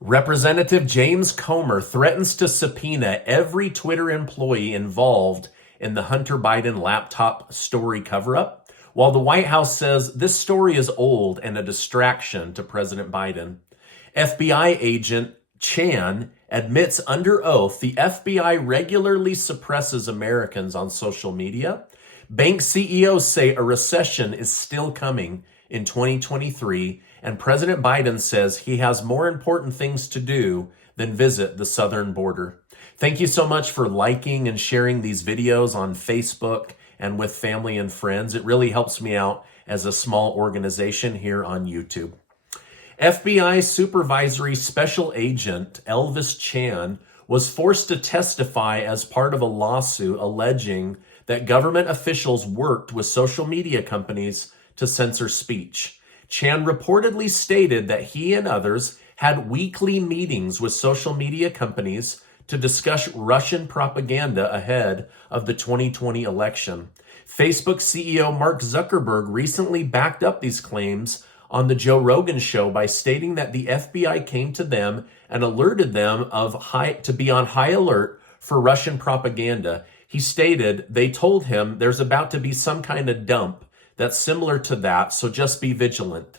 Representative James Comer threatens to subpoena every Twitter employee involved in the Hunter Biden laptop story cover-up, while the White House says this story is old and a distraction to President Biden. FBI agent Chan admits under oath the FBI regularly suppresses Americans on social media. Bank CEOs say a recession is still coming in 2023, and President Biden says he has more important things to do than visit the southern border. Thank you so much for liking and sharing these videos on Facebook and with family and friends. It really helps me out as a small organization here on YouTube. FBI Supervisory Special Agent Elvis Chan was forced to testify as part of a lawsuit alleging that government officials worked with social media companies to censor speech. Chan reportedly stated that he and others had weekly meetings with social media companies to discuss Russian propaganda ahead of the 2020 election. Facebook CEO Mark Zuckerberg recently backed up these claims on the Joe Rogan show by stating that the FBI came to them and alerted them to be on high alert for Russian propaganda. He stated they told him there's about to be some kind of dump that's similar to that, so just be vigilant.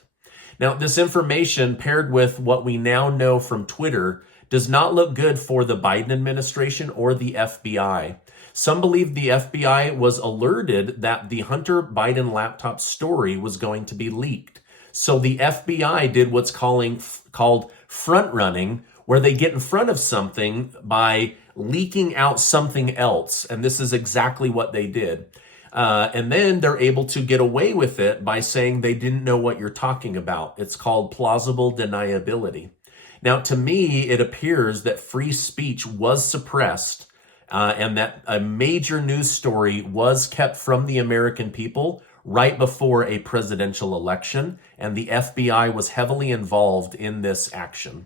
Now, this information paired with what we now know from Twitter does not look good for the Biden administration or the FBI. Some believe the FBI was alerted that the Hunter Biden laptop story was going to be leaked. So the FBI did what's called front running, where they get in front of something by leaking out something else. And this is exactly what they did. And then they're able to get away with it by saying they didn't know what you're talking about. It's called plausible deniability. Now, to me, it appears that free speech was suppressed and that a major news story was kept from the American people right before a presidential election, and the FBI was heavily involved in this action.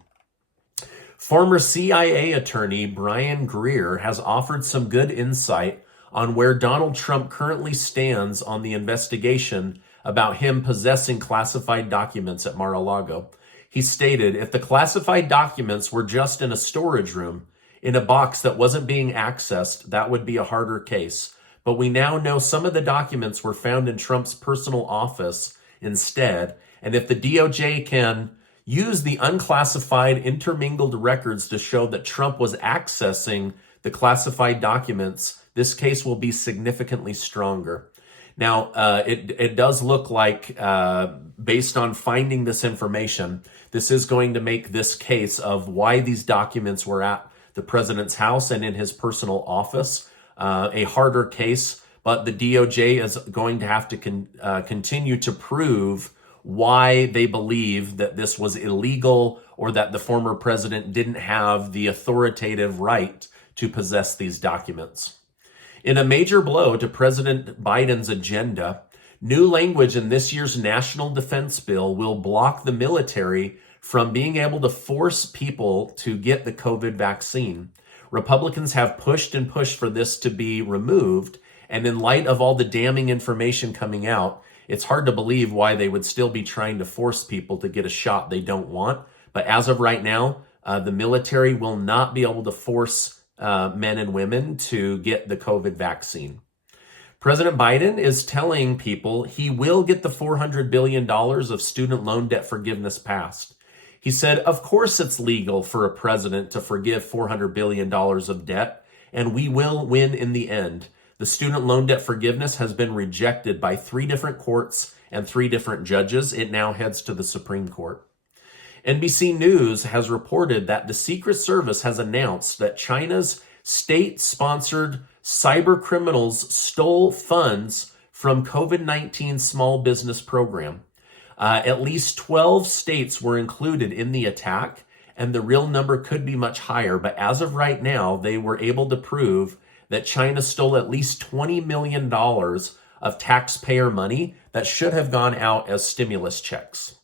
Former CIA attorney Brian Greer has offered some good insight on where Donald Trump currently stands on the investigation about him possessing classified documents at Mar-a-Lago. He stated, if the classified documents were just in a storage room, in a box that wasn't being accessed, that would be a harder case. But we now know some of the documents were found in Trump's personal office instead. And if the DOJ can use the unclassified intermingled records to show that Trump was accessing the classified documents, this case will be significantly stronger. Now, it does look like, based on finding this information, this is going to make this case of why these documents were at the president's house and in his personal office a harder case, but the DOJ is going to have to continue to prove why they believe that this was illegal or that the former president didn't have the authoritative right to possess these documents. In a major blow to President Biden's agenda, new language in this year's national defense bill will block the military from being able to force people to get the COVID vaccine. Republicans have pushed and pushed for this to be removed, and in light of all the damning information coming out, it's hard to believe why they would still be trying to force people to get a shot they don't want. But as of right now, the military will not be able to force men and women to get the COVID vaccine. President Biden is telling people he will get the $400 billion of student loan debt forgiveness passed. He said, of course it's legal for a president to forgive $400 billion of debt, and we will win in the end. The student loan debt forgiveness has been rejected by 3 different courts and 3 different judges. It now heads to the Supreme Court. NBC News has reported that the Secret Service has announced that China's state-sponsored cyber criminals stole funds from COVID-19 small business program. At least 12 states were included in the attack, and the real number could be much higher. But as of right now, they were able to prove that China stole at least $20 million of taxpayer money that should have gone out as stimulus checks.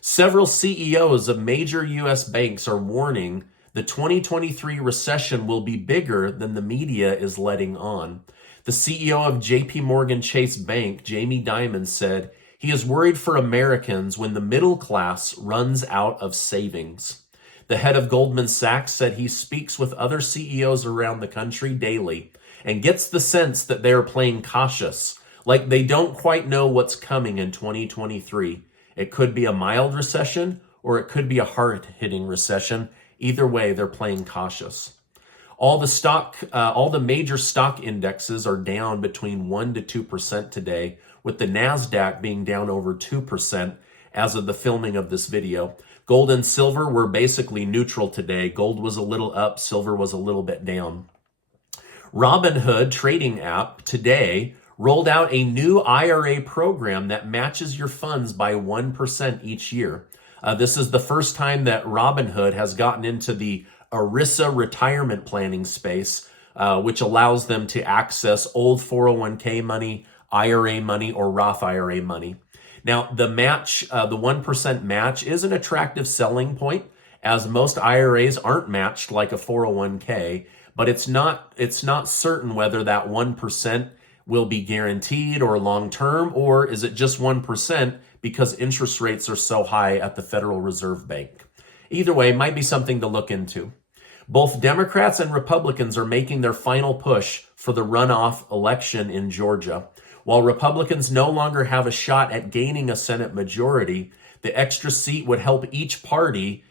Several CEOs of major U.S. banks are warning the 2023 recession will be bigger than the media is letting on. The CEO of JP Morgan Chase Bank, Jamie Dimon, said he is worried for Americans when the middle class runs out of savings. The head of Goldman Sachs said he speaks with other CEOs around the country daily and gets the sense that they are playing cautious, like they don't quite know what's coming in 2023. It could be a mild recession or it could be a hard-hitting recession. Either way, they're playing cautious. All the major stock indexes are down between 1% to 2% today, with the NASDAQ being down over 2% as of the filming of this video. Gold and silver were basically neutral today. Gold was a little up, silver was a little bit down. Robinhood trading app today rolled out a new IRA program that matches your funds by 1% each year. This is the first time that Robinhood has gotten into the ERISA retirement planning space, which allows them to access old 401k money, IRA money, or Roth IRA money. Now, the 1% match is an attractive selling point, as most IRAs aren't matched like a 401k, but it's not certain whether that 1% will be guaranteed or long-term, or is it just 1% because interest rates are so high at the Federal Reserve Bank. Either way, might be something to look into. Both Democrats and Republicans are making their final push for the runoff election in Georgia. While Republicans no longer have a shot at gaining a Senate majority, the extra seat would help each party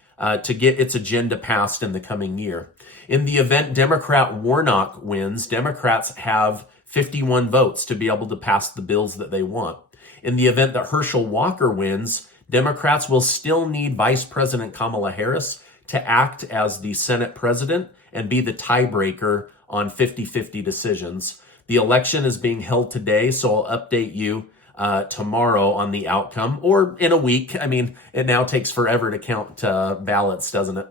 to get its agenda passed in the coming year. In the event Democrat Warnock wins, Democrats have 51 votes to be able to pass the bills that they want. In the event that Herschel Walker wins, Democrats will still need Vice President Kamala Harris to act as the Senate president and be the tiebreaker on 50-50 decisions. The election is being held today, so I'll update you tomorrow on the outcome, or in a week. I mean, it now takes forever to count ballots, doesn't it?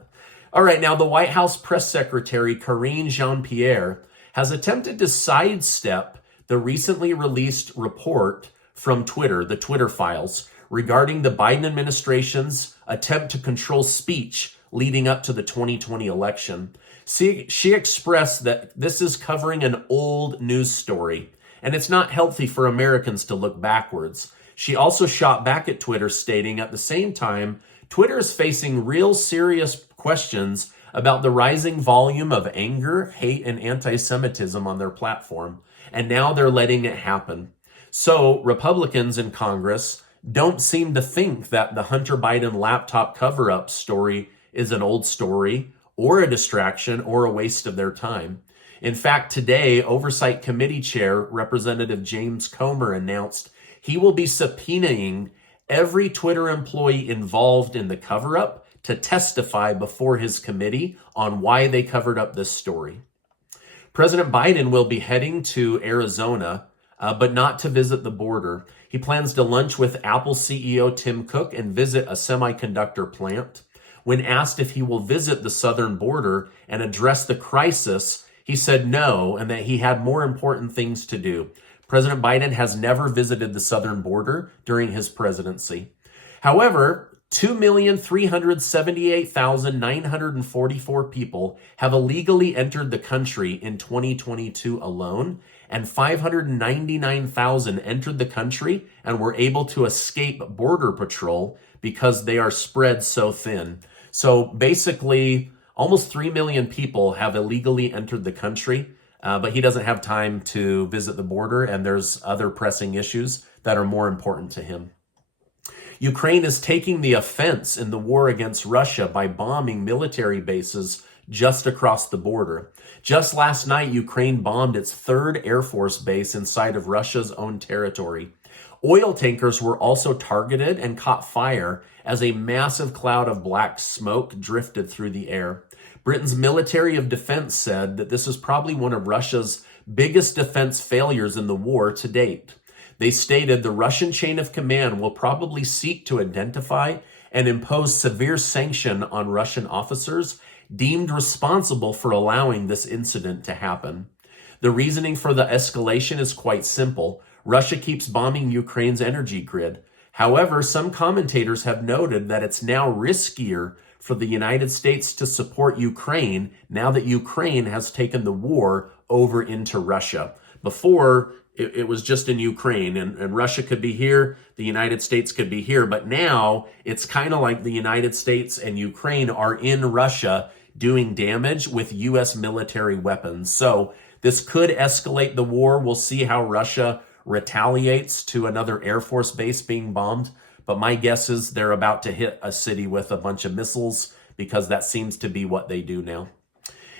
All right, now the White House press secretary, Karine Jean-Pierre, has attempted to sidestep the recently released report from Twitter, the Twitter files, regarding the Biden administration's attempt to control speech leading up to the 2020 election. She expressed that this is covering an old news story, and it's not healthy for Americans to look backwards. She also shot back at Twitter, stating at the same time, Twitter is facing real serious questions about the rising volume of anger, hate, and anti-Semitism on their platform, and now they're letting it happen. So Republicans in Congress don't seem to think that the Hunter Biden laptop cover-up story is an old story or a distraction or a waste of their time. In fact, today, Oversight Committee Chair Representative James Comer announced he will be subpoenaing every Twitter employee involved in the cover-up to testify before his committee on why they covered up this story. President Biden will be heading to Arizona, but not to visit the border. He plans to lunch with Apple CEO Tim Cook and visit a semiconductor plant. When asked if he will visit the southern border and address the crisis, he said no, and that he had more important things to do. President Biden has never visited the southern border during his presidency. However, 2,378,944 people have illegally entered the country in 2022 alone, and 599,000 entered the country and were able to escape Border Patrol because they are spread so thin. So basically, almost 3 million people have illegally entered the country, but he doesn't have time to visit the border, and there's other pressing issues that are more important to him. Ukraine is taking the offense in the war against Russia by bombing military bases just across the border. Just last night, Ukraine bombed its 3rd Air Force base inside of Russia's own territory. Oil tankers were also targeted and caught fire as a massive cloud of black smoke drifted through the air. Britain's Military of Defense said that this is probably one of Russia's biggest defense failures in the war to date. They stated the Russian chain of command will probably seek to identify and impose severe sanction on Russian officers deemed responsible for allowing this incident to happen. The reasoning for the escalation is quite simple. Russia keeps bombing Ukraine's energy grid. However, some commentators have noted that it's now riskier for the United States to support Ukraine now that Ukraine has taken the war over into Russia. Before, it was just in Ukraine, and Russia could be here, the United States could be here. But now it's kind of like the United States and Ukraine are in Russia doing damage with U.S. military weapons. So this could escalate the war. We'll see how Russia retaliates to another Air Force base being bombed. But my guess is they're about to hit a city with a bunch of missiles, because that seems to be what they do now.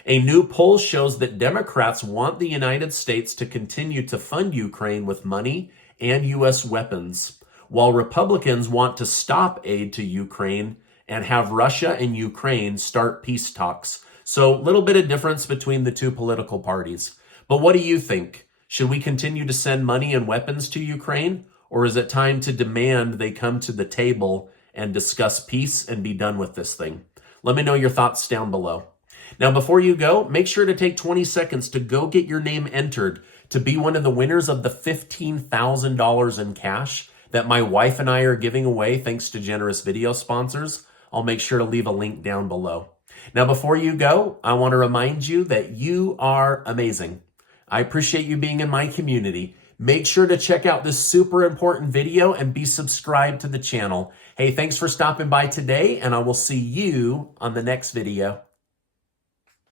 A new poll shows that Democrats want the United States to continue to fund Ukraine with money and U.S. weapons, while Republicans want to stop aid to Ukraine and have Russia and Ukraine start peace talks. So a little bit of difference between the two political parties. But what do you think? Should we continue to send money and weapons to Ukraine? Or is it time to demand they come to the table and discuss peace and be done with this thing? Let me know your thoughts down below. Now, before you go, make sure to take 20 seconds to go get your name entered to be one of the winners of the $15,000 in cash that my wife and I are giving away thanks to generous video sponsors. I'll make sure to leave a link down below. Now, before you go, I want to remind you that you are amazing. I appreciate you being in my community. Make sure to check out this super important video and be subscribed to the channel. Hey, thanks for stopping by today, and I will see you on the next video.